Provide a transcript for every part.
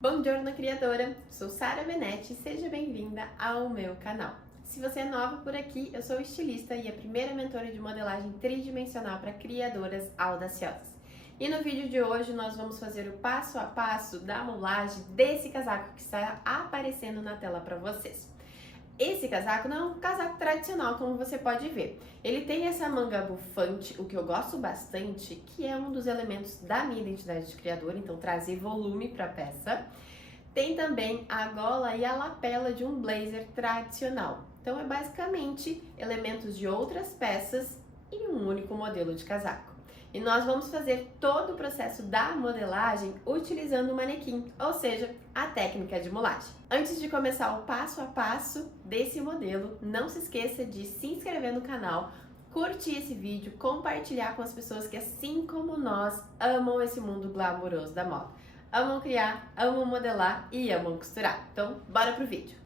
Bom giorno, criadora! Sou Sara Benetti e seja bem-vinda ao meu canal. Se você é nova por aqui, eu sou estilista e a primeira mentora de modelagem tridimensional para criadoras audaciosas. E no vídeo de hoje nós vamos fazer o passo a passo da modelagem desse casaco que está aparecendo na tela para vocês. Esse casaco não é um casaco tradicional, como você pode ver. Ele tem essa manga bufante, o que eu gosto bastante, que é um dos elementos da minha identidade de criadora, então trazer volume para a peça. Tem também a gola e a lapela de um blazer tradicional. Então é basicamente elementos de outras peças em um único modelo de casaco. E nós vamos fazer todo o processo da modelagem utilizando o manequim, ou seja, a técnica de mulagem. Antes de começar o passo a passo desse modelo, não se esqueça de se inscrever no canal, curtir esse vídeo, compartilhar com as pessoas que, assim como nós, amam esse mundo glamouroso da moda. Amam criar, amam modelar e amam costurar. Então, bora pro vídeo!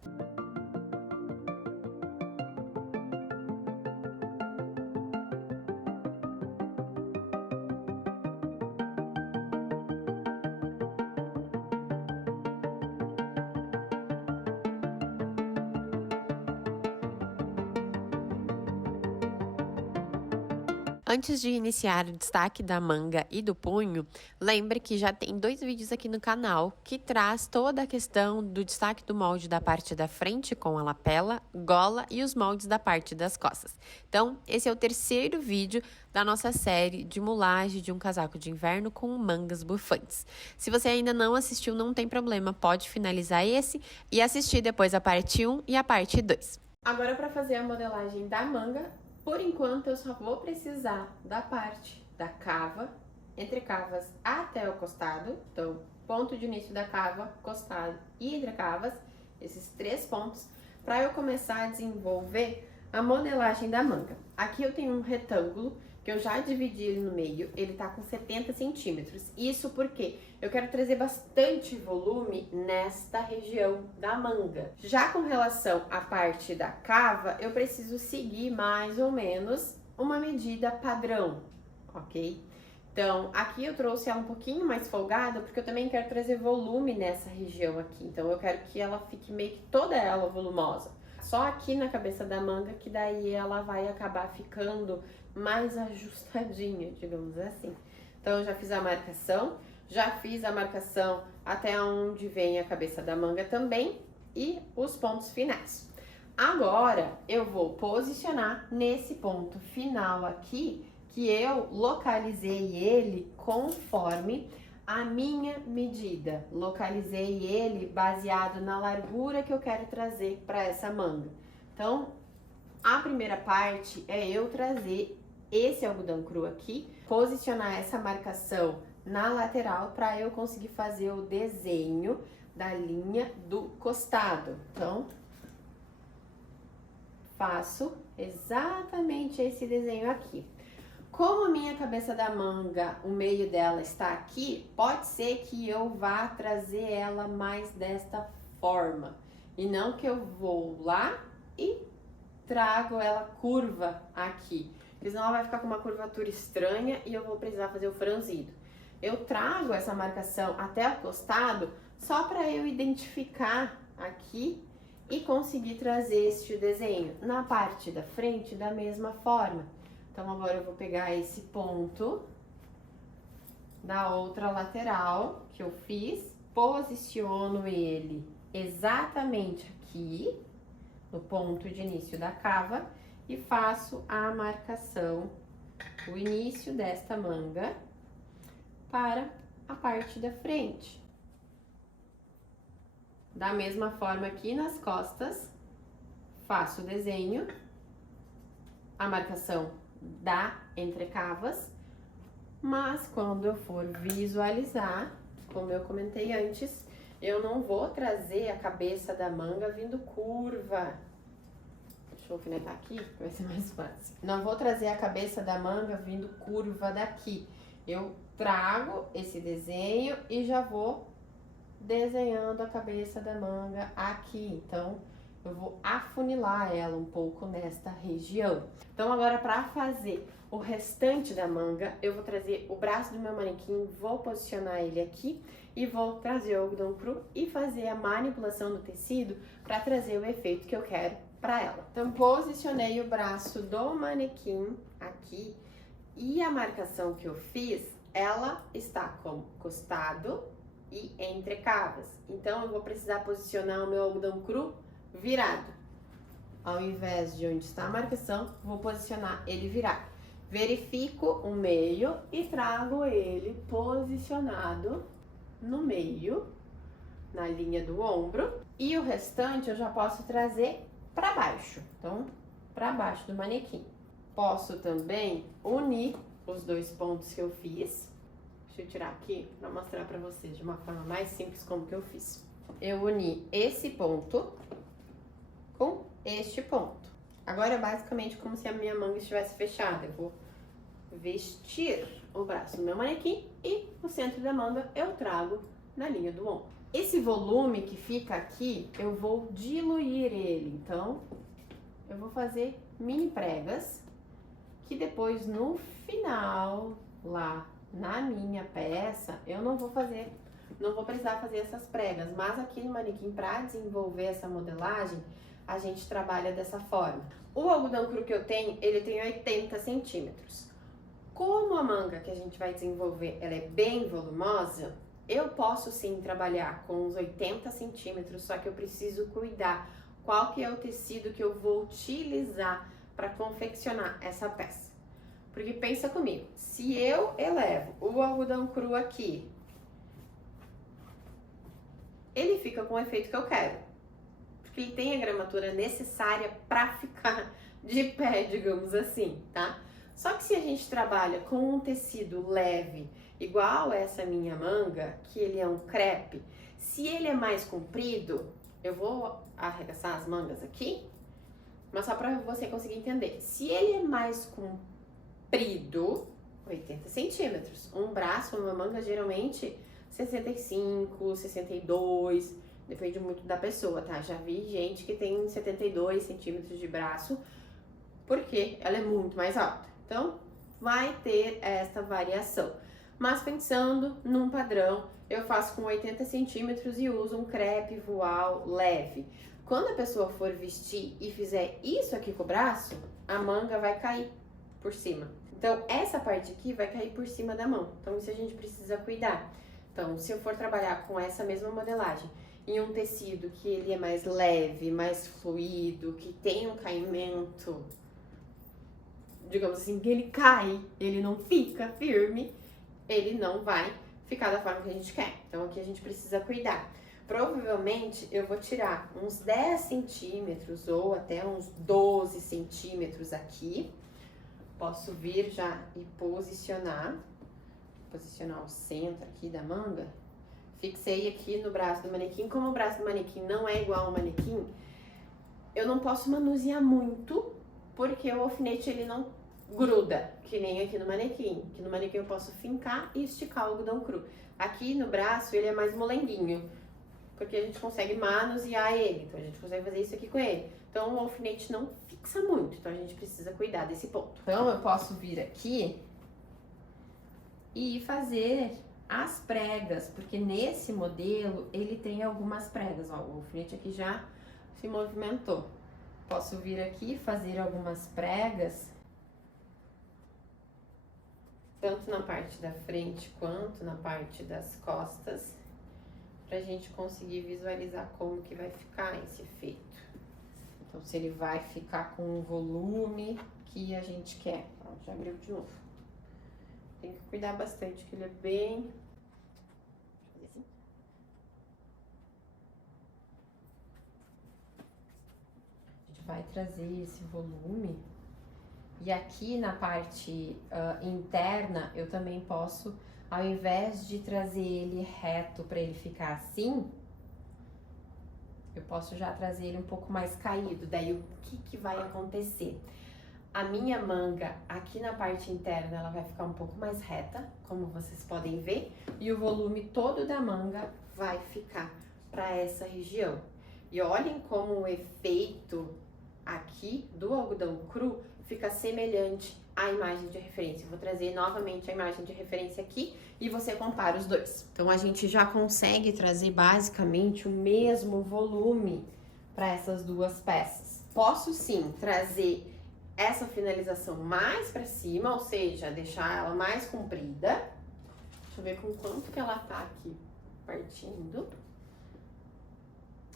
Antes de iniciar o destaque da manga e do punho, lembre que já tem 2 vídeos aqui no canal que traz toda a questão do destaque do molde da parte da frente com a lapela, gola e os moldes da parte das costas. Então, esse é o terceiro vídeo da nossa série de mulagem de um casaco de inverno com mangas bufantes. Se você ainda não assistiu, não tem problema, pode finalizar esse e assistir depois a parte 1 e a parte 2. Agora, para fazer a modelagem da manga, por enquanto, eu só vou precisar da parte da cava, entre cavas até o costado. Então, ponto de início da cava, costado e entre cavas, esses 3 pontos, para eu começar a desenvolver a modelagem da manga. Aqui eu tenho um retângulo que eu já dividi ele no meio, ele tá com 70 centímetros. Isso porque eu quero trazer bastante volume nesta região da manga. Já com relação à parte da cava, eu preciso seguir mais ou menos uma medida padrão, ok? Então, aqui eu trouxe ela um pouquinho mais folgada, porque eu também quero trazer volume nessa região aqui. Então, eu quero que ela fique meio que toda ela volumosa. Só aqui na cabeça da manga que daí ela vai acabar ficando mais ajustadinha, digamos assim. Então, eu já fiz a marcação até onde vem a cabeça da manga também e os pontos finais. Agora, eu vou posicionar nesse ponto final aqui, que eu localizei ele conforme a minha medida. Localizei ele baseado na largura que eu quero trazer para essa manga. Então, a primeira parte é eu trazer esse algodão cru aqui, posicionar essa marcação na lateral para eu conseguir fazer o desenho da linha do costado. Então, faço exatamente esse desenho aqui. Como a minha cabeça da manga, o meio dela está aqui, pode ser que eu vá trazer ela mais desta forma. E não que eu vou lá e trago ela curva aqui. Porque senão ela vai ficar com uma curvatura estranha e eu vou precisar fazer o franzido. Eu trago essa marcação até o costado só para eu identificar aqui e conseguir trazer este desenho. Na parte da frente, da mesma forma. Então, agora eu vou pegar esse ponto da outra lateral que eu fiz, posiciono ele exatamente aqui, no ponto de início da cava, e faço a marcação, o início desta manga, para a parte da frente. Da mesma forma aqui nas costas, faço o desenho, a marcação da entrecavas, mas quando eu for visualizar, como eu comentei antes, eu não vou trazer a cabeça da manga vindo curva. Deixa eu alfinetar aqui, vai ser mais fácil. Não vou trazer a cabeça da manga vindo curva daqui. Eu trago esse desenho e já vou desenhando a cabeça da manga aqui. Então, eu vou afunilar ela um pouco nesta região. Então agora para fazer o restante da manga, eu vou trazer o braço do meu manequim, vou posicionar ele aqui e vou trazer o algodão cru e fazer a manipulação do tecido para trazer o efeito que eu quero para ela. Então posicionei o braço do manequim aqui e a marcação que eu fiz, ela está como costado e entre cavas. Então eu vou precisar posicionar o meu algodão cru virado. Ao invés de onde está a marcação, vou posicionar ele virado. Verifico o meio e trago ele posicionado no meio, na linha do ombro. E o restante eu já posso trazer para baixo. Então, para baixo do manequim. Posso também unir os dois pontos que eu fiz. Deixa eu tirar aqui para mostrar para vocês de uma forma mais simples como que eu fiz. Eu uni esse ponto com este ponto. Agora é basicamente como se a minha manga estivesse fechada. Eu vou vestir o braço do meu manequim e o centro da manga eu trago na linha do ombro. Esse volume que fica aqui, eu vou diluir ele. Então, eu vou fazer mini pregas que depois no final, lá na minha peça, eu não vou precisar fazer essas pregas, mas aqui no manequim, para desenvolver essa modelagem, a gente trabalha dessa forma. O algodão cru que eu tenho, ele tem 80 centímetros. Como a manga que a gente vai desenvolver, ela é bem volumosa, eu posso sim trabalhar com uns 80 centímetros, só que eu preciso cuidar qual que é o tecido que eu vou utilizar para confeccionar essa peça. Porque pensa comigo, se eu elevo o algodão cru aqui, ele fica com o efeito que eu quero. Porque ele tem a gramatura necessária para ficar de pé, digamos assim, tá? Só que se a gente trabalha com um tecido leve, igual essa minha manga, que ele é um crepe, se ele é mais comprido, eu vou arregaçar as mangas aqui, mas só para você conseguir entender. Se ele é mais comprido, 80 centímetros, um braço, uma manga, geralmente 65, 62, depende muito da pessoa, tá? Já vi gente que tem 72 centímetros de braço, porque ela é muito mais alta. Então, vai ter esta variação. Mas pensando num padrão, eu faço com 80 centímetros e uso um crepe voal leve. Quando a pessoa for vestir e fizer isso aqui com o braço, a manga vai cair por cima. Então, essa parte aqui vai cair por cima da mão. Então, isso a gente precisa cuidar. Então, se eu for trabalhar com essa mesma modelagem em um tecido que ele é mais leve, mais fluido, que tem um caimento, digamos assim, que ele cai, ele não fica firme, ele não vai ficar da forma que a gente quer. Então, aqui a gente precisa cuidar. Provavelmente, eu vou tirar uns 10 centímetros ou até uns 12 centímetros aqui. Posso vir já e posicionar o centro aqui da manga. Fixei aqui no braço do manequim. Como o braço do manequim não é igual ao manequim, eu não posso manusear muito, porque o alfinete ele não gruda, que nem aqui no manequim. Aqui no manequim eu posso fincar e esticar o algodão cru. Aqui no braço ele é mais molenguinho, porque a gente consegue manusear ele, então a gente consegue fazer isso aqui com ele. Então o alfinete não fixa muito, então a gente precisa cuidar desse ponto. Então eu posso vir aqui e fazer as pregas, porque nesse modelo ele tem algumas pregas. Ó, o alfinete aqui já se movimentou. Posso vir aqui e fazer algumas pregas, tanto na parte da frente quanto na parte das costas, pra gente conseguir visualizar como que vai ficar esse efeito. Então, se ele vai ficar com o volume que a gente quer. Pronto, já abriu de novo. Tem que cuidar bastante, que ele é bem... Deixa eu fazer assim. A gente vai trazer esse volume. E aqui na parte interna, eu também posso, ao invés de trazer ele reto para ele ficar assim, eu posso já trazer ele um pouco mais caído. Daí, o que vai acontecer? A minha manga, aqui na parte interna, ela vai ficar um pouco mais reta, como vocês podem ver. E o volume todo da manga vai ficar para essa região. E olhem como o efeito aqui do algodão cru fica semelhante à imagem de referência. Eu vou trazer novamente a imagem de referência aqui e você compara os dois. Então, a gente já consegue trazer basicamente o mesmo volume para essas duas peças. Posso sim trazer essa finalização mais para cima, ou seja, deixar ela mais comprida. Deixa eu ver com quanto que ela tá aqui partindo.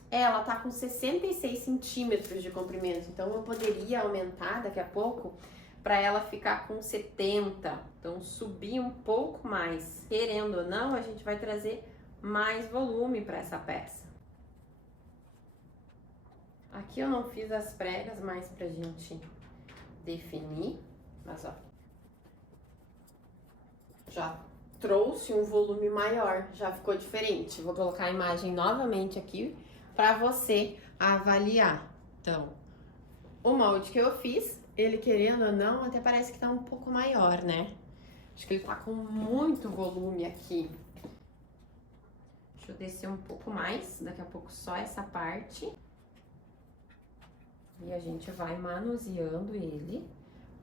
Ela tá com 66 centímetros de comprimento, então eu poderia aumentar daqui a pouco para ela ficar com 70. Então, subir um pouco mais. Querendo ou não, a gente vai trazer mais volume para essa peça. Aqui eu não fiz as pregas mais pra gente definir, mas ó, já trouxe um volume maior, já ficou diferente. Vou colocar a imagem novamente aqui para você avaliar. Então, o molde que eu fiz, ele querendo ou não, até parece que tá um pouco maior, né? Acho que ele tá com muito volume aqui. Deixa eu descer um pouco mais, daqui a pouco só essa parte. E a gente vai manuseando ele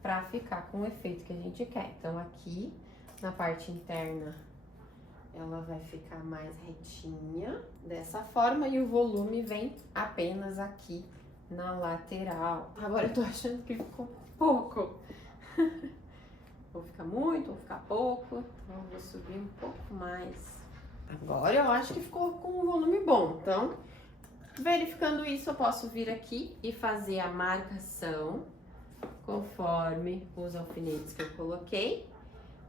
pra ficar com o efeito que a gente quer. Então, aqui na parte interna, ela vai ficar mais retinha, dessa forma, e o volume vem apenas aqui na lateral. Agora eu tô achando que ficou pouco. Vou ficar muito, vou ficar pouco, então eu vou subir um pouco mais. Agora eu acho que ficou com um volume bom, então, verificando isso, eu posso vir aqui e fazer a marcação conforme os alfinetes que eu coloquei.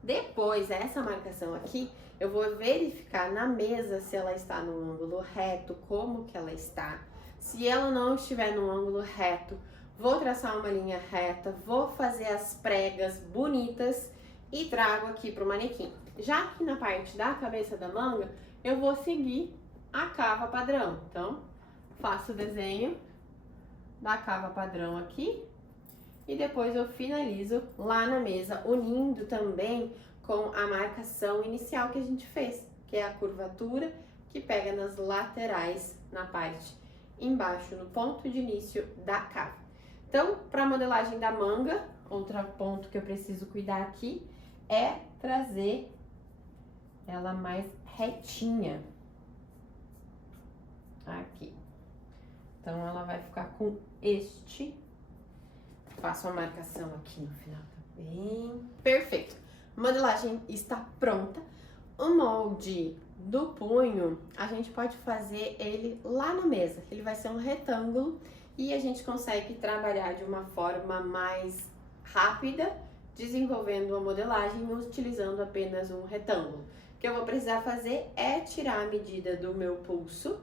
Depois, essa marcação aqui, eu vou verificar na mesa se ela está no ângulo reto, como que ela está. Se ela não estiver no ângulo reto, vou traçar uma linha reta, vou fazer as pregas bonitas e trago aqui para o manequim. Já que na parte da cabeça da manga, eu vou seguir a cava padrão. Então, faço o desenho da cava padrão aqui e depois eu finalizo lá na mesa, unindo também com a marcação inicial que a gente fez, que é a curvatura que pega nas laterais, na parte embaixo, no ponto de início da cava. Então, para a modelagem da manga, outro ponto que eu preciso cuidar aqui é trazer ela mais retinha aqui. Então, ela vai ficar com este. Faço uma marcação aqui no final também. Perfeito. A modelagem está pronta. O molde do punho, a gente pode fazer ele lá na mesa. Ele vai ser um retângulo e a gente consegue trabalhar de uma forma mais rápida, desenvolvendo a modelagem utilizando apenas um retângulo. O que eu vou precisar fazer é tirar a medida do meu pulso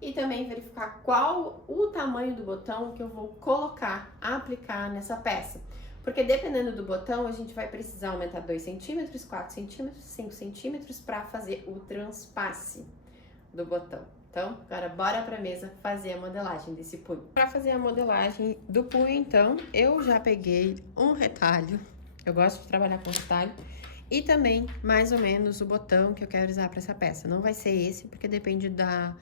e também verificar qual o tamanho do botão que eu vou colocar, aplicar nessa peça. Porque dependendo do botão, a gente vai precisar aumentar 2 centímetros, 4 centímetros, 5 centímetros para fazer o transpasse do botão. Então, agora bora pra mesa fazer a modelagem desse punho. Para fazer a modelagem do punho, então, eu já peguei um retalho. Eu gosto de trabalhar com retalho. E também, mais ou menos, o botão que eu quero usar para essa peça. Não vai ser esse, porque depende da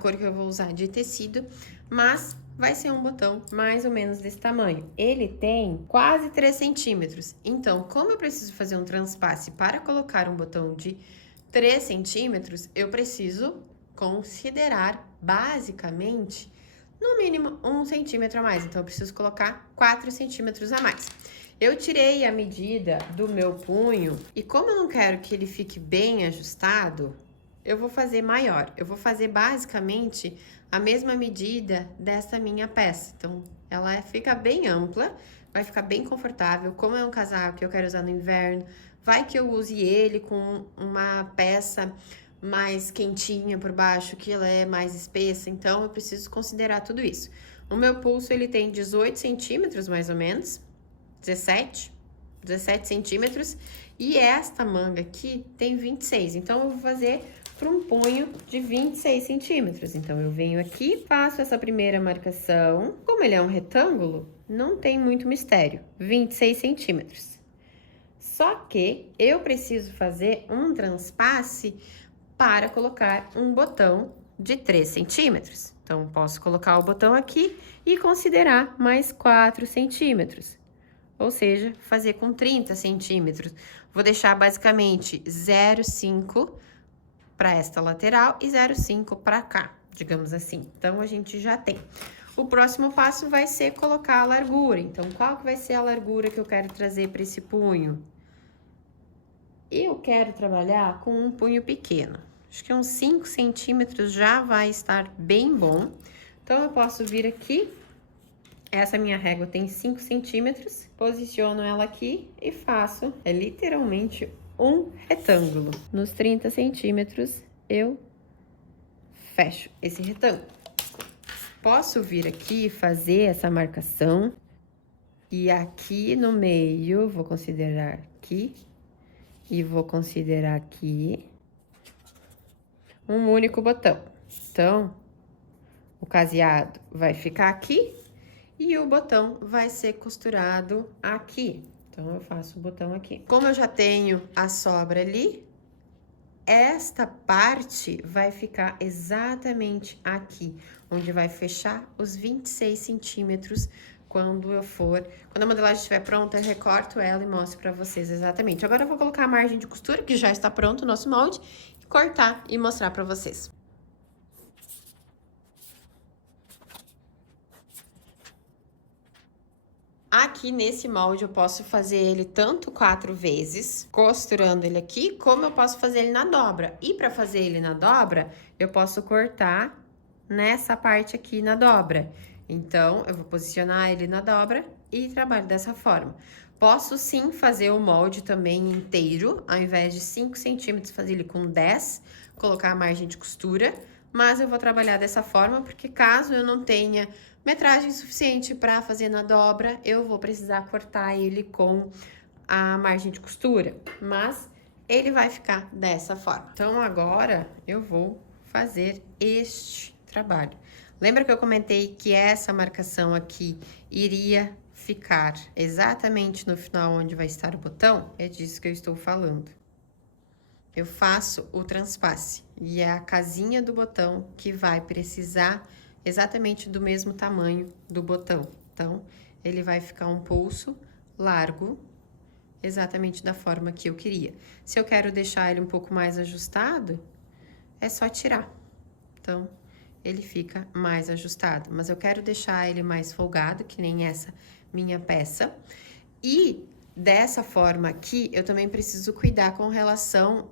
cor que eu vou usar de tecido, mas vai ser um botão mais ou menos desse tamanho. Ele tem quase 3 centímetros, então, como eu preciso fazer um transpasse para colocar um botão de 3 centímetros, eu preciso considerar, basicamente, no mínimo 1 centímetro a mais, então eu preciso colocar 4 centímetros a mais. Eu tirei a medida do meu punho e como eu não quero que ele fique bem ajustado, eu vou fazer maior. Eu vou fazer basicamente a mesma medida dessa minha peça. Então, ela fica bem ampla, vai ficar bem confortável. Como é um casaco que eu quero usar no inverno, vai que eu use ele com uma peça mais quentinha por baixo, que ela é mais espessa. Então, eu preciso considerar tudo isso. O meu pulso, ele tem 18 centímetros, mais ou menos. 17 centímetros. E esta manga aqui tem 26. Então, eu vou fazer para um punho de 26 centímetros. Então, eu venho aqui, faço essa primeira marcação. Como ele é um retângulo, não tem muito mistério. 26 centímetros. Só que eu preciso fazer um transpasse para colocar um botão de 3 centímetros. Então, Então, posso colocar o botão aqui e considerar mais 4 centímetros. Ou seja, fazer com 30 centímetros. Vou deixar basicamente 0,5 para esta lateral e 0,5 para cá, digamos assim. Então, a gente já tem. O próximo passo vai ser colocar a largura. Então, qual que vai ser a largura que eu quero trazer para esse punho? Eu quero trabalhar com um punho pequeno. Acho que uns 5 centímetros já vai estar bem bom. Então, eu posso vir aqui. Essa minha régua tem 5 centímetros. Posiciono ela aqui e faço, literalmente um retângulo. Nos 30 centímetros, eu fecho esse retângulo. Posso vir aqui e fazer essa marcação. E aqui no meio, vou considerar aqui. E vou considerar aqui um único botão. Então, o caseado vai ficar aqui e o botão vai ser costurado aqui. Então, eu faço o botão aqui. Como eu já tenho a sobra ali, esta parte vai ficar exatamente aqui, onde vai fechar os 26 centímetros quando a modelagem estiver pronta, eu recorto ela e mostro pra vocês exatamente. Agora eu vou colocar a margem de costura, que já está pronto o nosso molde, cortar e mostrar pra vocês. Aqui nesse molde eu posso fazer ele tanto 4 vezes, costurando ele aqui, como eu posso fazer ele na dobra. E para fazer ele na dobra, eu posso cortar nessa parte aqui na dobra. Então, eu vou posicionar ele na dobra e trabalho dessa forma. Posso sim fazer o molde também inteiro, ao invés de 5 centímetros, fazer ele com 10, colocar a margem de costura, mas eu vou trabalhar dessa forma, porque caso eu não tenha metragem suficiente para fazer na dobra, eu vou precisar cortar ele com a margem de costura, mas ele vai ficar dessa forma. Então, agora eu vou fazer este trabalho. Lembra que eu comentei que essa marcação aqui iria ficar exatamente no final onde vai estar o botão? É disso que eu estou falando. Eu faço o transpasse e é a casinha do botão que vai precisar exatamente do mesmo tamanho do botão. Então, ele vai ficar um pulso largo, exatamente da forma que eu queria. Se eu quero deixar ele um pouco mais ajustado, é só tirar. Então, ele fica mais ajustado. Mas eu quero deixar ele mais folgado, que nem essa minha peça. E dessa forma aqui, eu também preciso cuidar com relação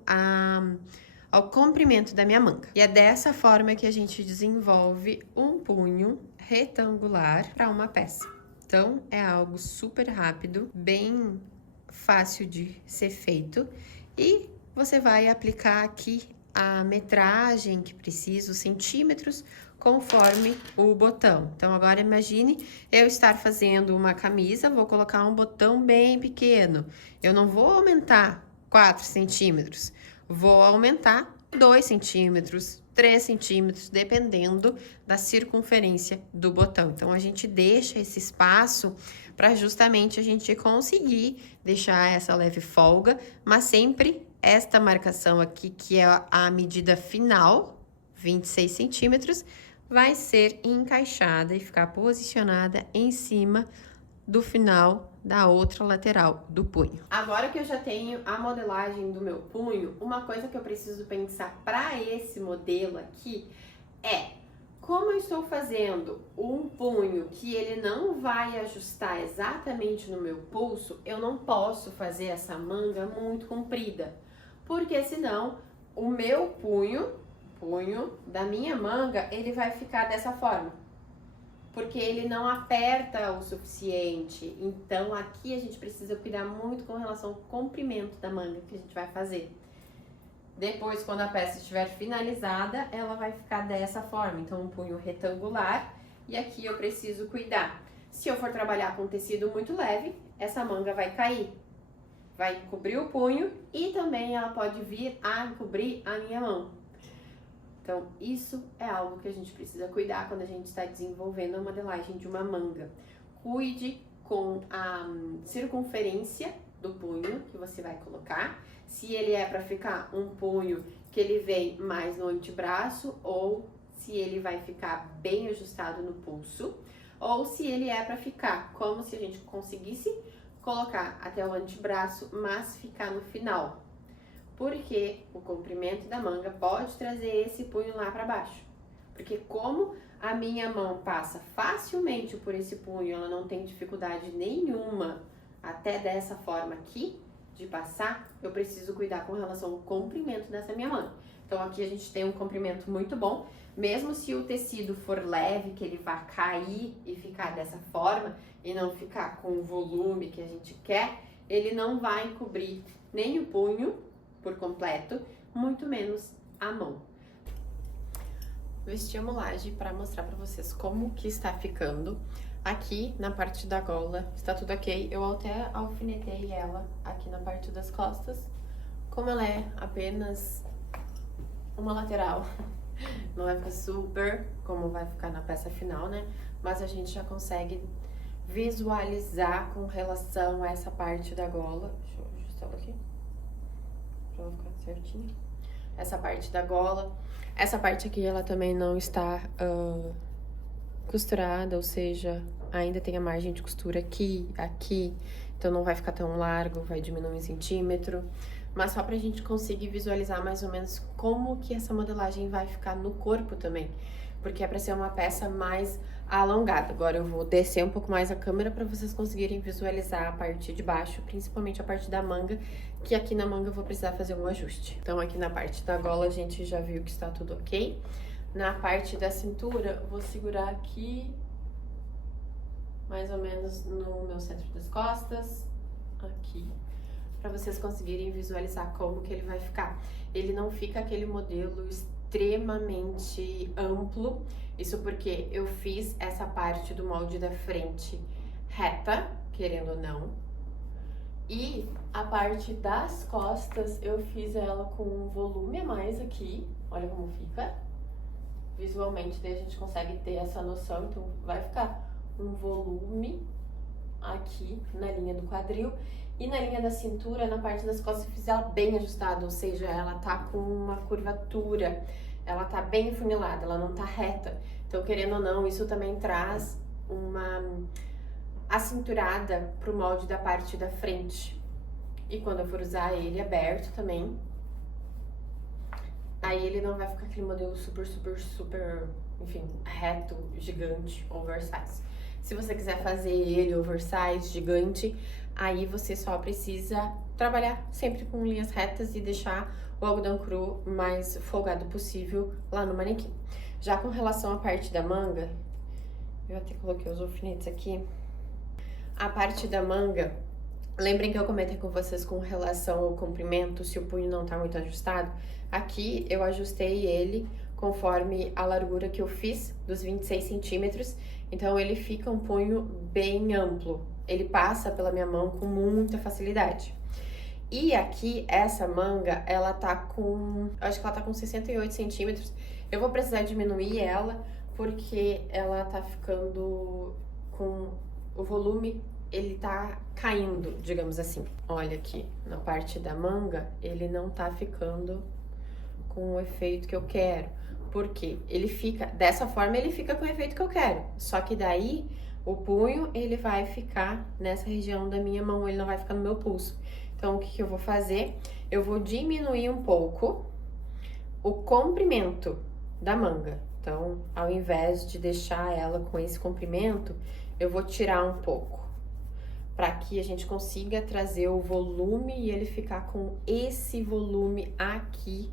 ao comprimento da minha manga. E é dessa forma que a gente desenvolve um punho retangular para uma peça. Então, é algo super rápido, bem fácil de ser feito. E você vai aplicar aqui a metragem que precisa, os centímetros, conforme o botão. Então, agora imagine eu estar fazendo uma camisa, vou colocar um botão bem pequeno. Eu não vou aumentar 4 centímetros, vou aumentar 2 centímetros, 3 centímetros, dependendo da circunferência do botão. Então, a gente deixa esse espaço para justamente a gente conseguir deixar essa leve folga, mas sempre esta marcação aqui, que é a medida final, 26 centímetros, vai ser encaixada e ficar posicionada em cima do final da outra lateral do punho. Agora que eu já tenho a modelagem do meu punho, uma coisa que eu preciso pensar para esse modelo aqui é: como eu estou fazendo um punho que ele não vai ajustar exatamente no meu pulso, eu não posso fazer essa manga muito comprida, porque senão o meu punho da minha manga, ele vai ficar dessa forma, porque ele não aperta o suficiente. Então, aqui a gente precisa cuidar muito com relação ao comprimento da manga que a gente vai fazer. Depois, quando a peça estiver finalizada, ela vai ficar dessa forma. Então, um punho retangular. E aqui eu preciso cuidar. Se eu for trabalhar com tecido muito leve, essa manga vai cair. Vai cobrir o punho e também ela pode vir a cobrir a minha mão. Então, isso é algo que a gente precisa cuidar quando a gente está desenvolvendo a modelagem de uma manga. Cuide com a circunferência do punho que você vai colocar. Se ele é para ficar um punho que ele vem mais no antebraço ou se ele vai ficar bem ajustado no pulso ou se ele é para ficar como se a gente conseguisse colocar até o antebraço, mas ficar no final. Porque o comprimento da manga pode trazer esse punho lá para baixo. Porque como a minha mão passa facilmente por esse punho, ela não tem dificuldade nenhuma até dessa forma aqui de passar, eu preciso cuidar com relação ao comprimento dessa minha manga. Então aqui a gente tem um comprimento muito bom, mesmo se o tecido for leve, que ele vai cair e ficar dessa forma e não ficar com o volume que a gente quer, ele não vai cobrir nem o punho por completo, muito menos a mão. Vesti a mulagem para mostrar para vocês como que está ficando. Aqui na parte da gola está tudo ok. Eu até alfinetei ela aqui na parte das costas. Como ela é apenas uma lateral, não vai ficar super como vai ficar na peça final, né? Mas a gente já consegue visualizar com relação a essa parte da gola. Deixa eu ajustar ela aqui pra ela ficar certinha. Essa parte da gola. Essa parte aqui, ela também não está costurada, ou seja, ainda tem a margem de costura aqui, então não vai ficar tão largo, vai diminuir 1 centímetro. Mas só pra gente conseguir visualizar mais ou menos como que essa modelagem vai ficar no corpo também, porque é pra ser uma peça mais alongada. Agora eu vou descer um pouco mais a câmera para vocês conseguirem visualizar a parte de baixo, principalmente a parte da manga, que aqui na manga eu vou precisar fazer um ajuste. Então aqui na parte da gola a gente já viu que está tudo ok. Na parte da cintura, eu vou segurar aqui, mais ou menos no meu centro das costas, aqui, para vocês conseguirem visualizar como que ele vai ficar. Ele não fica aquele modelo extremamente amplo, isso porque eu fiz essa parte do molde da frente reta, querendo ou não, e a parte das costas eu fiz ela com um volume a mais aqui, olha como fica. Visualmente daí a gente consegue ter essa noção, então vai ficar um volume aqui na linha do quadril. E na linha da cintura, na parte das costas, eu fiz ela bem ajustada, ou seja, ela tá com uma curvatura, ela tá bem afunilada, ela não tá reta. Então, querendo ou não, isso também traz uma acinturada pro molde da parte da frente. E quando eu for usar ele aberto também, aí ele não vai ficar aquele modelo super, enfim, reto, gigante, oversize. Se você quiser fazer ele oversize, gigante, aí você só precisa trabalhar sempre com linhas retas e deixar o algodão cru mais folgado possível lá no manequim. Já com relação à parte da manga, eu até coloquei os alfinetes aqui. A parte da manga, lembrem que eu comentei com vocês com relação ao comprimento, se o punho não tá muito ajustado. Aqui eu ajustei ele conforme a largura que eu fiz, dos 26 centímetros. Então ele fica um punho bem amplo. Ele passa pela minha mão com muita facilidade. E aqui, essa manga, ela tá com... acho que ela tá com 68 centímetros. Eu vou precisar diminuir ela, porque ela tá ficando com o volume, ele tá caindo, digamos assim. Olha aqui, na parte da manga, ele não tá ficando com o efeito que eu quero. Porque ele fica, dessa forma ele fica com o efeito que eu quero. Só que daí, o punho, ele vai ficar nessa região da minha mão, ele não vai ficar no meu pulso. Então, o que eu vou fazer? Eu vou diminuir um pouco o comprimento da manga. Então, ao invés de deixar ela com esse comprimento, eu vou tirar um pouco, para que a gente consiga trazer o volume e ele ficar com esse volume aqui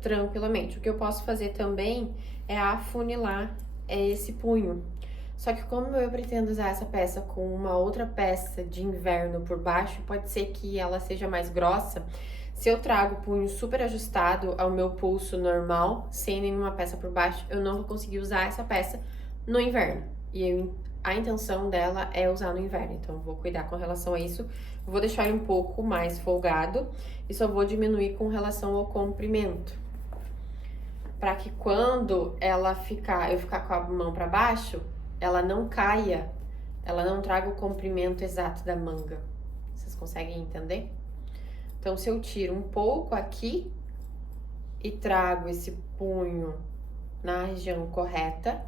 tranquilamente. O que eu posso fazer também é afunilar esse punho. Só que como eu pretendo usar essa peça com uma outra peça de inverno por baixo, pode ser que ela seja mais grossa. Se eu trago o punho super ajustado ao meu pulso normal, sem nenhuma peça por baixo, eu não vou conseguir usar essa peça no inverno. E a intenção dela é usar no inverno, então eu vou cuidar com relação a isso. Vou deixar ele um pouco mais folgado e só vou diminuir com relação ao comprimento, para que quando eu ficar com a mão para baixo, ela não caia, ela não traga o comprimento exato da manga. Vocês conseguem entender? Então, se eu tiro um pouco aqui e trago esse punho na região correta,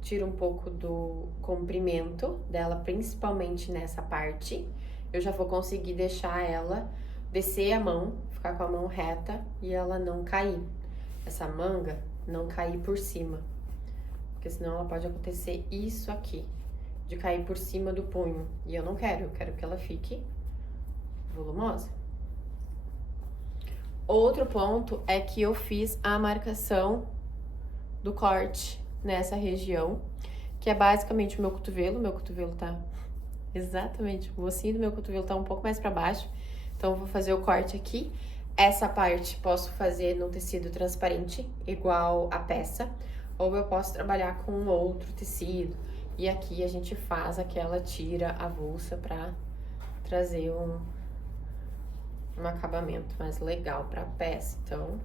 tiro um pouco do comprimento dela, principalmente nessa parte. Eu já vou conseguir deixar ela descer a mão, ficar com a mão reta e ela não cair. Essa manga não cair por cima, porque senão ela pode acontecer isso aqui, de cair por cima do punho. E eu não quero, eu quero que ela fique volumosa. Outro ponto é que eu fiz a marcação do corte nessa região, que é basicamente o meu cotovelo tá exatamente, o ossinho do meu cotovelo tá um pouco mais para baixo, então eu vou fazer o corte aqui. Essa parte posso fazer num tecido transparente, igual a peça, ou eu posso trabalhar com outro tecido, e aqui a gente faz aquela tira avulsa pra trazer um acabamento mais legal pra peça. Então,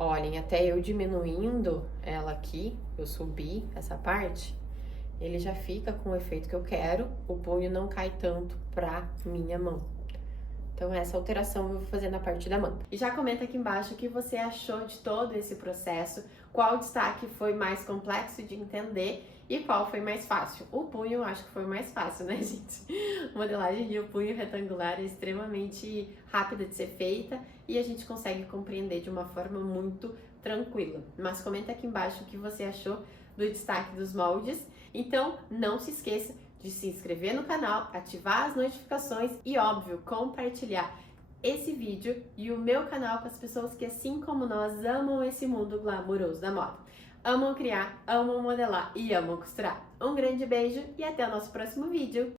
olhem, até eu diminuindo ela aqui, eu subi essa parte, ele já fica com o efeito que eu quero, o punho não cai tanto pra minha mão. Então, essa alteração eu vou fazer na parte da manga. E já comenta aqui embaixo o que você achou de todo esse processo, qual destaque foi mais complexo de entender e qual foi mais fácil. O punho eu acho que foi mais fácil, né, gente? A modelagem de um punho retangular é extremamente rápida de ser feita e a gente consegue compreender de uma forma muito tranquila. Mas comenta aqui embaixo o que você achou do destaque dos moldes. Então, não se esqueça de se inscrever no canal, ativar as notificações e, óbvio, compartilhar esse vídeo e o meu canal com as pessoas que, assim como nós, amam esse mundo glamouroso da moda. Amam criar, amam modelar e amam costurar. Um grande beijo e até o nosso próximo vídeo!